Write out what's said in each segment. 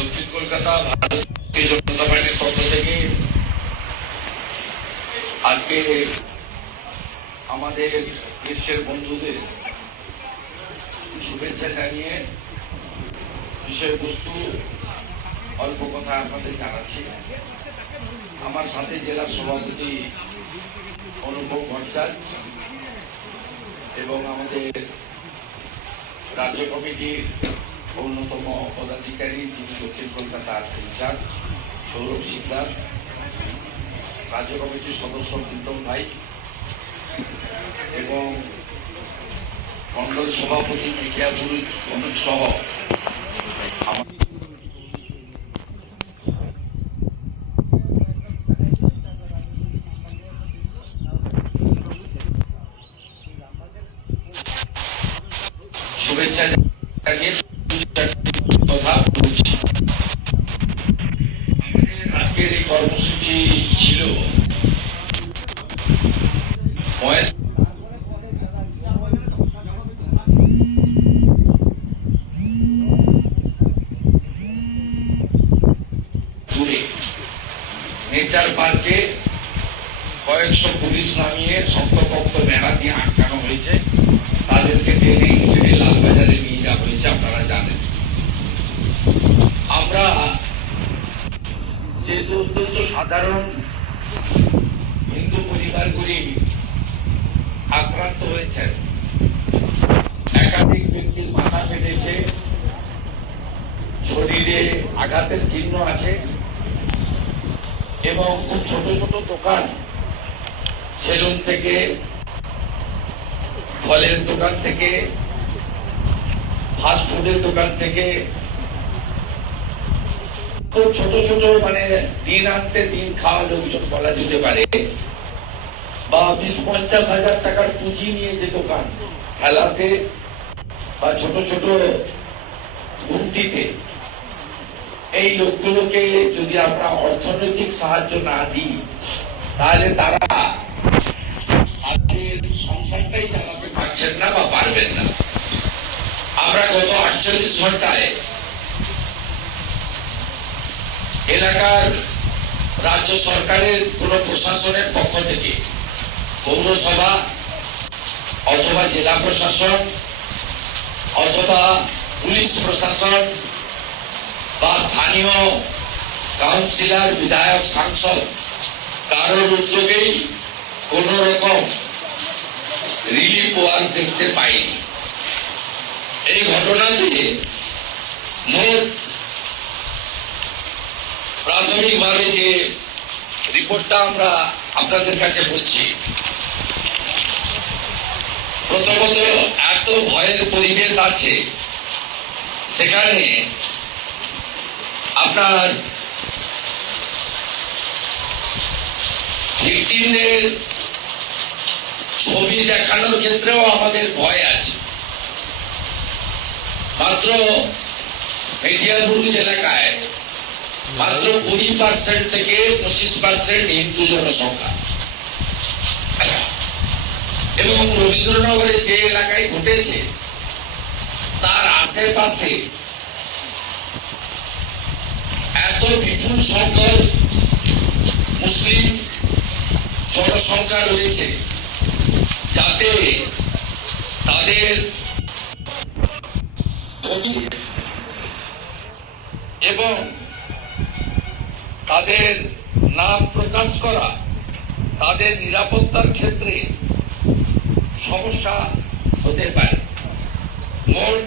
দক্ষিণ কলকাতা ভারতীয় জনতা পার্টির পক্ষ থেকে। আজকে আমাদের বিশ্বের বন্ধুদের শুভেচ্ছা জানিয়ে বিষয়বস্তু, অল্প কথা আপনাদের জানাচ্ছি। আমার সাথে জেলার সভাপতি অনুভব ভট্টাচার্য এবং আমাদের রাজ্য কমিটির অন্যতম পদাধিকারী যিনি দক্ষিণ কলকাতার ইনচার্জ সৌরভ সিকদার রাজ্য কমিটির সদস্য প্রীতম ভাই এবং মন্ডল সভাপতি মিডিয়া গুরু সহ। আজকের এই কর্মসূচি ছিল মহেশ দূরে নেচার পার্কে কয়েকশো পুলিশ নামিয়ে শক্তপক্ত বেড়া দিয়ে আটকানো হয়েছে তাদেরকে টেনে হিসেবে লালবাজারে নিয়ে যাওয়া হয়েছে আপনারা জানেন আমরা যেহেতু অত্যন্ত সাধারণ হিন্দু পরিবারগুলি হয়েছেন একাধিক ব্যক্তির মাথা ফেটেছে। শরীরে আঘাতের চিহ্ন আছে। এবং খুব ছোট ছোট দোকান। সেলুন থেকে, ফলের দোকান থেকে ফাস্ট ফুডের দোকান থেকে। খুব ছোট ছোট মানে দিন আনতে দিন খাওয়া লোকজন বলা যেতে পারে। বা বিশ পঞ্চাশ হাজার টাকার পুঁজি নিয়ে যে দোকান, খেলাতে বা ছোট ছোট ঘুমটিতে এই লোকগুলোকে যদি আমরা অর্থনৈতিক সাহায্য না দিই, তাহলে তারা সংসারটাই চালাতে পারছেন না বা পারবেন না। আমরা গত আটচল্লিশ ঘন্টায় এলাকার রাজ্য সরকারের কোন প্রশাসনের পক্ষ থেকে পৌরসভা অথবা জেলা প্রশাসন অথবা পুলিশ প্রশাসন বা স্থানীয় কাউন্সিলর, বিধায়ক, সাংসদ, কারোর উদ্যোগেই কোন রকম রিলিফ ওয়ার্ক দেখতে পাইনি। এই ঘটনাতে মোট প্রাথমিকভাবে যে রিপোর্টটা আমরা আপনাদের কাছে বলছি প্রথমত এত ভয়ের পরিবেশ আছে সেখানে আপনার ভিকটিমদের ছবি দেখানোর ক্ষেত্রেও আমাদের ভয় আছে। মাত্র মেটিয়াবুরুজ এলাকায় মাত্র কুড়ি পার্সেন্ট থেকে পঁচিশ পার্সেন্ট হিন্দু জনসংখ্যা। এবং রবীন্দ্রনগরে যে এলাকায় ঘটেছে, তার আশেপাশে এত বিপুল সংখ্যক মুসলিম জনসংখ্যা রয়েছে, যাতে তাদের এবং তাদের নাম প্রকাশ করা, তাদের নিরাপত্তার ক্ষেত্রে সমস্যা হতে পারে। মোট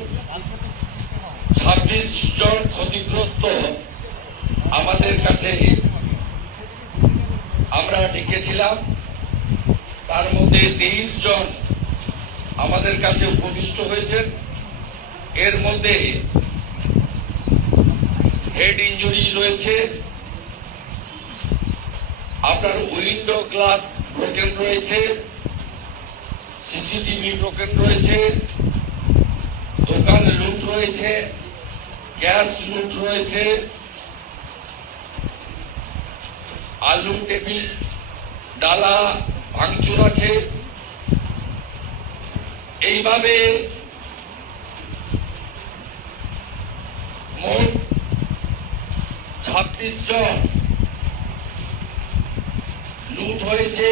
ছাব্বিশ জন ক্ষতিগ্রস্ত আমাদের কাছে আমরা ডেকেছিলাম। তার মধ্যে তেইশ জন আমাদের কাছে উপবিষ্ট হয়েছেন। এর মধ্যে হেড ইঞ্জুরি রয়েছে। আপনার উইন্ডো গ্লাস রয়েছে। সিসিটিভি ব্রোকেন রয়েছে, দোকান লুট রয়েছে, গ্যাস লুট রয়েছে, আলু টেবিল, ডালা, ভাঙচুর আছে। এইভাবে মোট ছাব্বিশ জন লুট হয়েছে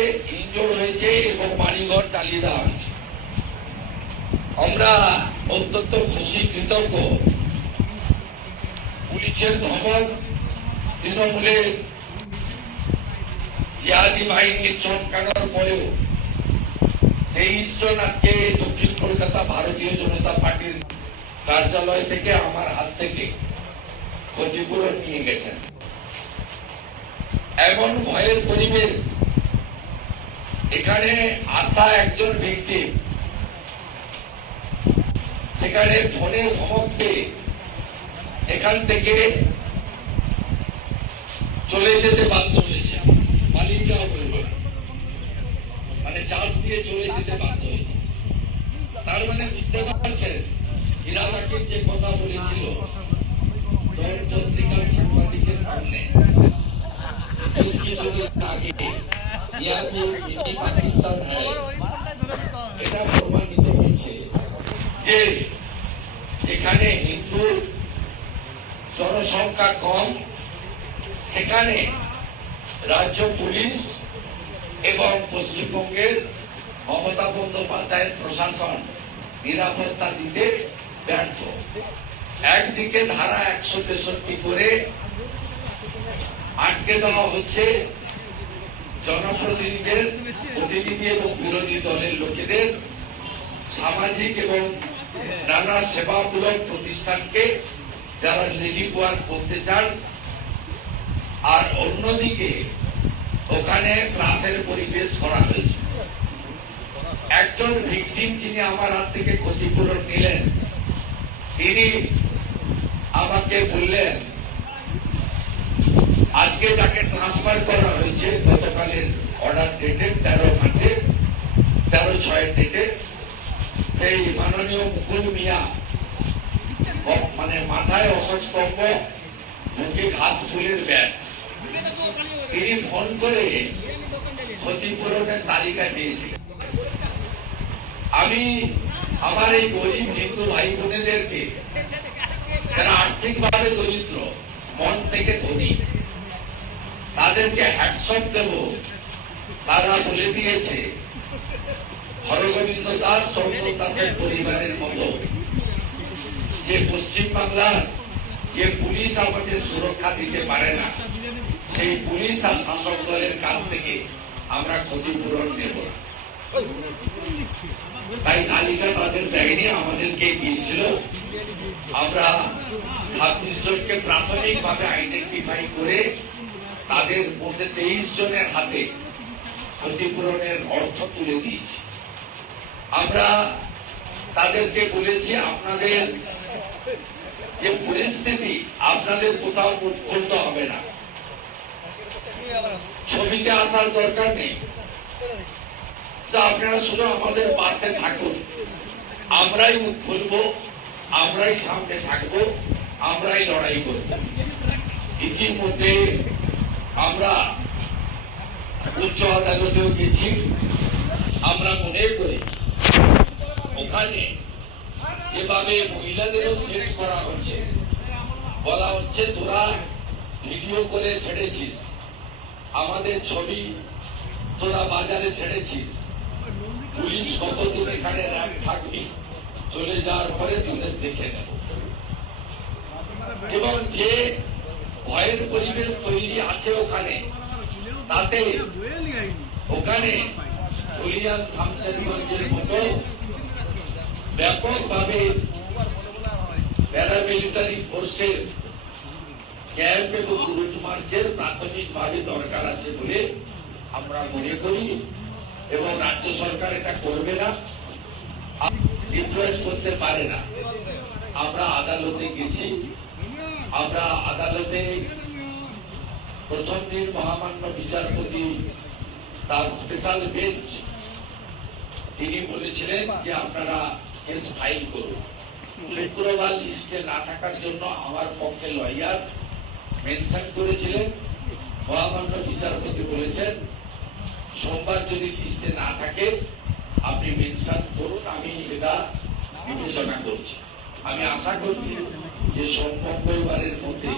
হয়েছে এবং বাড়িঘর চালিয়ে দেওয়া হয়েছে। আমরা অত্যন্ত খুশি, কৃতজ্ঞ। পুলিশের ধমক চমকানোর পরেও তেইশ জন আজকে দক্ষিণ কলকাতা ভারতীয় জনতা পার্টির কার্যালয় থেকে আমার হাত থেকে ক্ষতিপূরণ নিয়ে গেছেন। এমন ভয়ের পরিবেশ এখানে আসা একজন ব্যক্তি, সেখানে ফোনে ধমক এখান থেকে চলে যেতে বাধ্য হয়েছে। পালিয়ে যাওয়া বলব মানে চাপ দিয়ে চলে যেতে বাধ্য হয়েছে। তার মানে বুঝতে পারছেন ইরাদাকে যে কথা বলেছিল পত্রিকার সাংবাদিকের সামনে। বেশ কিছুদিন আগে যেখানে হিন্দু জনসংখ্যা কম, সেখানে রাজ্য পুলিশ এবং পশ্চিমবঙ্গের মমতা বন্দ্যোপাধ্যায়ের প্রশাসন নিরাপত্তা দিতে ব্যর্থ। একদিকে ধারা একশো তেষট্টি করে আটকে দেওয়া হচ্ছে জনপ্রতিনিধিদের, প্রতিনিধি এবং বিরোধী দলের লোকেদের সামাজিক এবং নানা সেবামূলক প্রতিষ্ঠানকে যারা ওয়ার্ক করতে চান, আর অন্যদিকে ওখানে ক্লাসের পরিবেশ করা হয়েছে। একজন ভিকটিম যিনি আমার হাত থেকে ক্ষতিপূরণ নিলেন, তিনি আমাকে বললেন আজকে যাকে ট্রান্সফার করা হয়েছে, গতকালের অর্ডার ডেটের তেরো পাঁচে তেরো ছয় ডেটে সেই মাননীয় মুকুল মিয়া মানে মাথায় অসস্তম্ভ মুখে ঘাস ফুলের ব্যাচ তিনি ফোন করে ক্ষতিপূরণের তালিকা চেয়েছিলেন। আমি আমার এই গরিব হিন্দু ভাই বোনেদেরকে যারা আর্থিকভাবে দরিদ্র, মন থেকে ধনী তাদেরকে হ্যাটসঅপ দেব। তারা বলে দিয়েছে, হরগোবিন্দ দাস চন্দ্র দাসের পরিবারের মতো। যে পশ্চিম বাংলার যে পুলিশ আমাদের সুরক্ষা দিতে পারে না, সেই পুলিশ আর শাসক দলের কাছ থেকে আমরা ক্ষতিপূরণ নেব না। তাই তালিকা তাদের দেয়নি, আমাদেরকে দিয়েছিল। আমরা ছাব্বিশ জনকে প্রাথমিক ভাবে আইডেন্টিফাই করে তাদের মধ্যে তেইশ জনের হাতে ক্ষতিপূরণের অর্থ তুলে দিয়েছি। আমরা তাদেরকে বলেছি, আপনাদের যে পরিস্থিতি, আপনাদের কোথাও খুলতে হবে না। ছবিতে আসার দরকার নেই। তো আপনারা শুধু আমাদের পাশে থাকুন। আমরাই মুখ খুলবো আমরাই সামনে থাকব, আমরাই লড়াই করব। ইতিমধ্যে আমরা উচ্চ আদালতেও গেছি। আমরা মনে করি ওখানে যেভাবে মহিলাদেরও থ্রেট করা হচ্ছে, বলা হচ্ছে তোরা ভিডিও করে ছেড়েছিস, আমাদের ছবি তোরা বাজারে ছেড়েছিস, পুলিশ কতদিন এখানে র্যাব থাকবি, চলে যাওয়ার পরে তোদের দেখে নেব। এবং যে ভয়ের পরিবেশ তৈরি আছে ওখানে। তাতে ওখানে হলিয়ান শামশেরগঞ্জের মতো ব্যাপকভাবে প্যারামিলিটারি ফোর্সের ক্যাম্প এবং রুট মার্চের প্রাথমিকভাবে দরকার আছে বলে আমরা মনে করি এবং রাজ্য সরকার এটা করবে না। রিপ্লেস করতে পারে না। আমরা আদালতে গেছি। আমরা আদালতে প্রথম দিন মহামান্য বিচারপতি তার স্পেশাল বেঞ্চ তিনি বলেছিলেন যে আপনারা কেস ফাইল করুন। শুক্রবার লিস্টে না থাকার জন্য আমার পক্ষে লয়ার মেনশন করেছিলেন। মহামান্য বিচারপতি বলেছেন, সোমবার যদি লিস্টে না থাকে, আপনি মেনশন করুন, আমি এটা বিবেচনা করছি। আমি আশা করছি যে সোম মঙ্গলবারের মধ্যে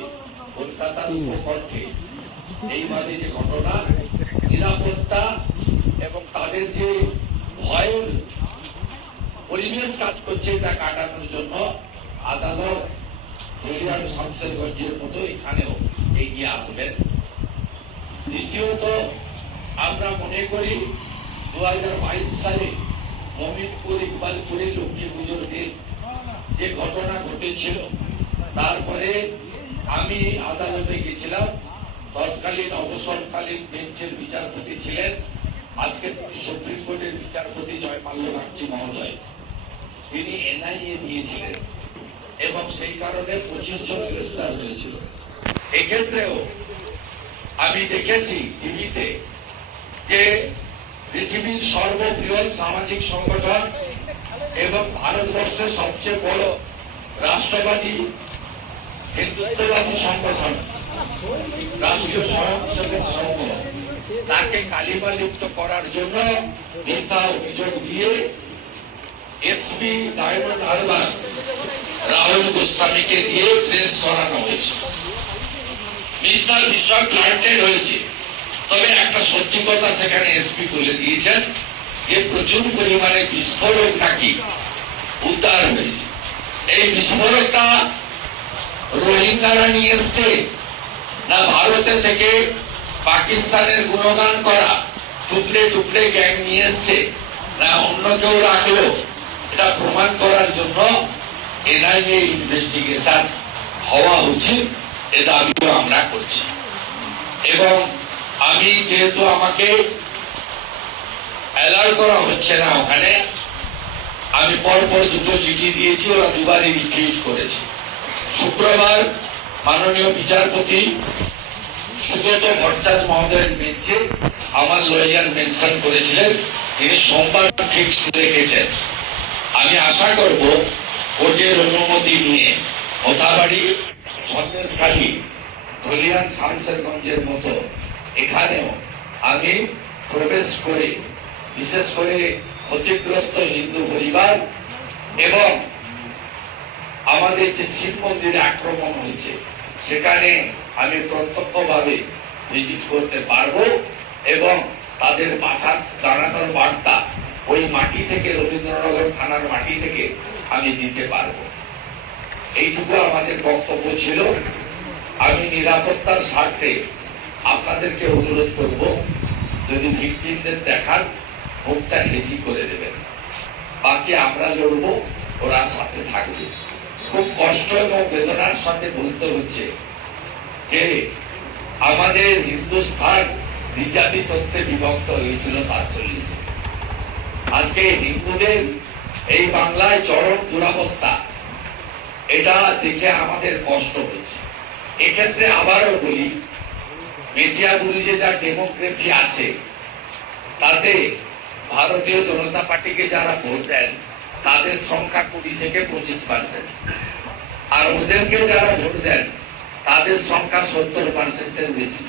কলকাতার উপকণ্ঠে এইভাবে যে ঘটনা, নিরাপত্তা এবং তাদের যে ভয়ের পরিবেশ কাজ করছে এটা কাটানোর জন্য আদালত হরিয়ান শামসেরগঞ্জের মতো এখানেও এগিয়ে আসবেন। দ্বিতীয়ত, আমরা মনে করি দু হাজার বাইশ সালে মমিনপুর ইকবালপুরে লক্ষ্মী পুজোর দিন যে ঘটনা ঘটেছিল, তারপরে আমি আদালতে গেছিলাম। তৎকালীন অবসরকালীন বেঞ্চের বিচারপতি ছিলেন। আজকে তিনি সুপ্রিম কোর্টের বিচারপতি জয়মাল্য বাগচি মহোদয়। তিনি এনআইএ দিয়েছিলেন এবং সেই কারণে পঁচিশ জন গ্রেফতার হয়েছিল। এক্ষেত্রেও আমি দেখেছি টিভিতে যে পৃথিবীর সর্ববৃহৎ সামাজিক সংগঠন এবং ভারতবর্ষের সবচেয়ে বড় রাষ্ট্রবাদী হিন্দুত্ববাদী সংগঠন, রাষ্ট্রীয় স্বয়ংসেবক সংঘ। তাকে কালিমা লিপ্ত করার জন্য মিথ্যা অভিযোগ দিয়ে এসপি ডায়মন্ড হারবার রাহুল গোস্বামীকে দিয়ে ট্রেস করানো হয়েছে। মিথ্যার বিষয় প্লান্টেড হয়েছে। তবে একটা সত্যি কথা সেখানে এসপি তুলে দিয়েছেন। যে প্রচুর পরিমাণে বিস্ফোরক নাকি উদ্ধার হয়েছে। এই বিস্ফোরকটা রোহিঙ্গারা নিয়ে এসছে না ভারতে থেকে পাকিস্তানের গুণগান করা টুকরে টুকরে গ্যাং নিয়ে এসছে না অন্য কেউ রাখল? এটা প্রমাণ করার জন্য এনআইএ ইনভেস্টিগেশন হওয়া উচিত, এ দাবিও আমরা করছি। এবং আমি যেহেতু আমাকে অ্যালার্ট করা হচ্ছে না ওখানে। আমি পরপর দুটো চিঠি দিয়েছি, ওরা দুবারই রিফিউজ করেছে। শুক্রবার মাননীয় বিচারপতি সুগত ভট্টাচার্য মহোদয়ের বেঞ্চে আমার লয়ার মেনশন করেছিলেন, তিনি সোমবার ফিক্সড রেখেছেন। আমি আশা করব, কোর্টের অনুমতি নিয়ে মোথাবাড়ি সন্দেশখালী ধলিয়ান শামসেরগঞ্জের মতো এখানেও আমি প্রবেশ করে বিশেষ করে ক্ষতিগ্রস্ত হিন্দু পরিবার এবং আমাদের যে শিব মন্দিরে আক্রমণ হয়েছে, সেখানে আমি প্রত্যক্ষভাবে ভিজিট করতে পারব এবং তাদের বাসার দাঁড়ানোর বার্তা ওই মাটি থেকে, রবীন্দ্রনগর থানার মাটি থেকে আমি দিতে পারব। এইটুকু আমাদের বক্তব্য ছিল। আমি নিরাপত্তার স্বার্থে আপনাদেরকে অনুরোধ করব, যদি ভিকটিমদের দেখান মুখটা হেজি করে দেবেন। বাকি আমরা লড়বো, ওরা সাথে থাকবে। খুব কষ্ট এবং বেদনার সাথে বলতে হচ্ছে যে আমাদের হিন্দুস্থান বিজাতি তত্ত্বে বিভক্ত হয়েছিল সাতচল্লিশে। আজকে হিন্দুদের এই বাংলায় চরম দুরাবস্থা, এটা দেখে আমাদের কষ্ট হচ্ছে। এক্ষেত্রে আবারও বলি মেটিয়াগুড়িতে যা ডেমোক্রেসি আছে, তাতে ভারতীয় জনতা পার্টিকে যারা ভোট দেন, তাদের সংখ্যা কুড়ি থেকে পঁচিশ পার্সেন্ট আর ওদেরকে যারা ভোট দেন, তাদের সংখ্যা সত্তর পার্সেন্টের বেশি।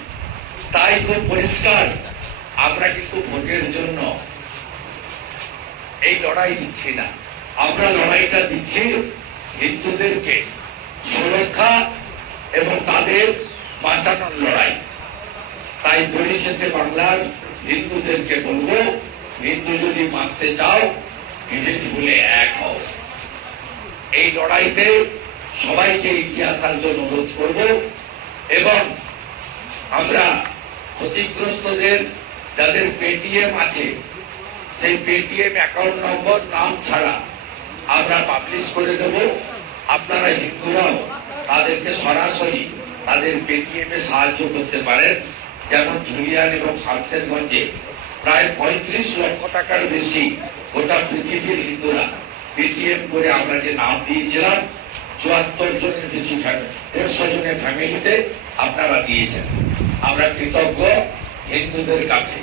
তাই খুব পরিষ্কার, আমরা কিন্তু ভোটের জন্য এই লড়াই দিচ্ছি না। আমরা লড়াইটা দিচ্ছি হিন্দুদেরকে সুরক্ষা এবং তাদের বাঁচানোর লড়াই। তাই পরিশেষে বাংলার হিন্দুদেরকে বলব হিন্দু যদি বাঁচতে চাও বিভেদ ভুলে এক হও। এই লড়াইতে সবাইকে এগিয়ে আসার জন্য অনুরোধ করব এবং আমরা ক্ষতিগ্রস্তদের, যাদের পেটিএম আছে, সেই পেটিএম অ্যাকাউন্ট নম্বর নাম ছাড়া আমরা পাবলিশ করে দেব। আপনারা হিন্দুরাও তাদেরকে সরাসরি তাদের পেটিএম এ সাহায্য করতে পারেন। যেমন ধুলিয়ান এবং শামসেরগঞ্জে প্রায় পঁয়ত্রিশ লক্ষ টাকার বেশি গোটা পৃথিবীর হিন্দুরা পেটিএম করে আমরা যে নাম দিয়েছিলাম, চুয়াত্তর জনের বেশি দেড়শো জনের ফ্যামিলিতে আপনারা দিয়েছেন। আমরা কৃতজ্ঞ হিন্দুদের কাছে।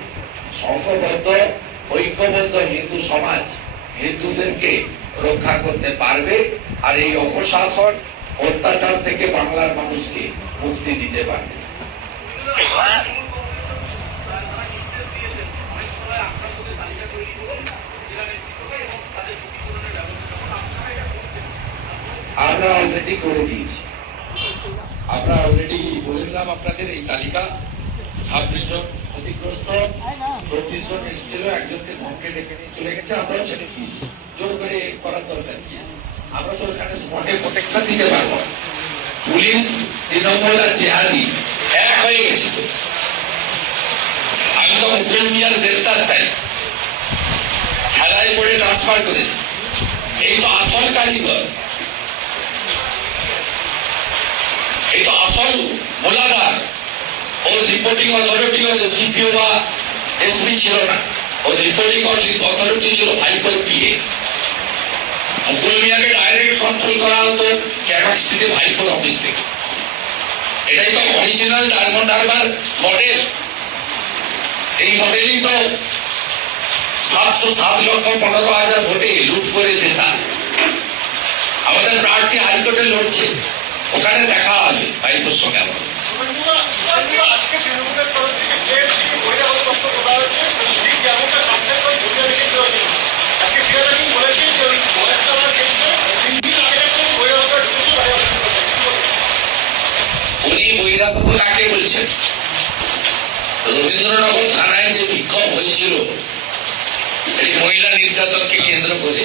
সংঘবদ্ধ ঐক্যবদ্ধ হিন্দু সমাজ হিন্দুদেরকে রক্ষা করতে পারবে আর এই অপশাসন অত্যাচার থেকে বাংলার মানুষকে মুক্তি দিতে পারবে। আমরা অলরেডি করে দিয়েছি। আমরা অলরেডি বলে দিলাম আপনাদের এই তালিকা। ক্ষতিগ্রস্ত এসেছিল, একজনকে ধমকে ডেকে নিয়ে চলে গেছে। আমরাও দিয়েছি। জোর করে করার দরকার কি আছে? আমরা তো ওখানে স্পটে প্রোটেকশন দিতে পারব। পুলিশ তৃণমূল আর জেহাদি এক হয়ে গেছে। তো আমি তো মুকুল গ্রেফতার চাই। খেলায় পড়ে ট্রান্সফার করেছে। এই তো আসল কারিগর। রিপোর্টিং অথরিটি ওর এসডিপিও বা এসপি ছিল না। ওর রিপোর্টিং অথরিটি ছিল ভাইপোর পিএ মুকুল মিয়াকে ডাইরেক্ট কন্ট্রোল করা হতো ক্যামাক স্ট্রিটে ভাইপোর অফিস থেকে। এটাই তো অরিজিনাল ডায়মন্ড হারবার মডেল এই মডেলই তো সাতশো সাত লক্ষ পনেরো হাজার ভোটে লুট করে জেতা আমাদের প্রার্থী হাইকোর্টে লড়ছে। ওখানে দেখা হবে ভাইপোর সঙ্গে আমার বহিরাগত? উনি বৈরাগত কাকে বলছেন, রবীন্দ্রনগর থানায় যে বিক্ষোভ হয়েছিল মহিলা নির্যাতনকে কেন্দ্র করে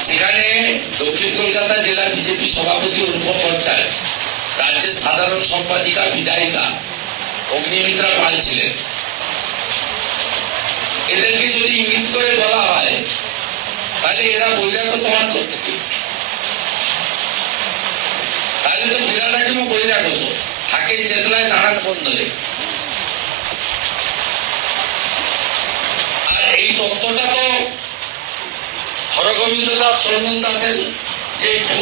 সেখানে দক্ষিণ কলকাতা জেলা বিজেপি সভাপতি অনুপম পঞ্চায়েত রাজ্যের সাধারণ সম্পাদিকা বিধায়িকা অগ্নিমিত্রা পাল ছিলেন। এদেরকে যদি ইঙ্গিত করে বলা হয়, তাহলে এরা বৈরাগত হন করতে তাহলে তো ফিরাটা কেন বৈরাগত থাকেন চেতলায় দাঁড়ান বন্ধরে আর এই তত্ত্বটা তো হরগোবিন্দ দাস চন্দন দাসের যে যে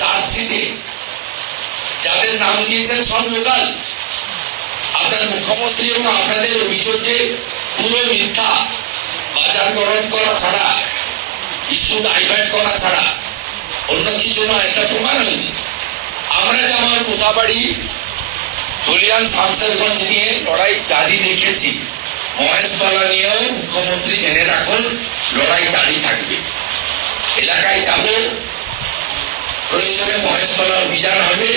চার্জশিটে যাদের নাম দিয়েছেন সব আপনার মুখ্যমন্ত্রী এবং আপনাদের অভিযোগ যে পুরো মিথ্যা বাজারকরণ করা ছাড়া, ইস্যু ডাইভার্ট করা ছাড়া অন্য কিছু নয় এটা প্রমাণ হয়েছে। আমরা যেমন কোথাবাড়ি ধুলিয়ান শামসেরগঞ্জ নিয়ে লড়াই জারি রেখেছি মহেশতলা নিয়েও মুখ্যমন্ত্রী জেনে রাখুন, লড়াই জারি থাকবে। এলাকায় যাব প্রয়োজনে মহেশতলা অভিযান হবে।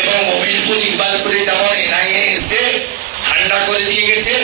এবং মোবিলপুর ইকবালপুরে যেমন এনআইএ এসে ঠান্ডা করে দিয়ে গেছে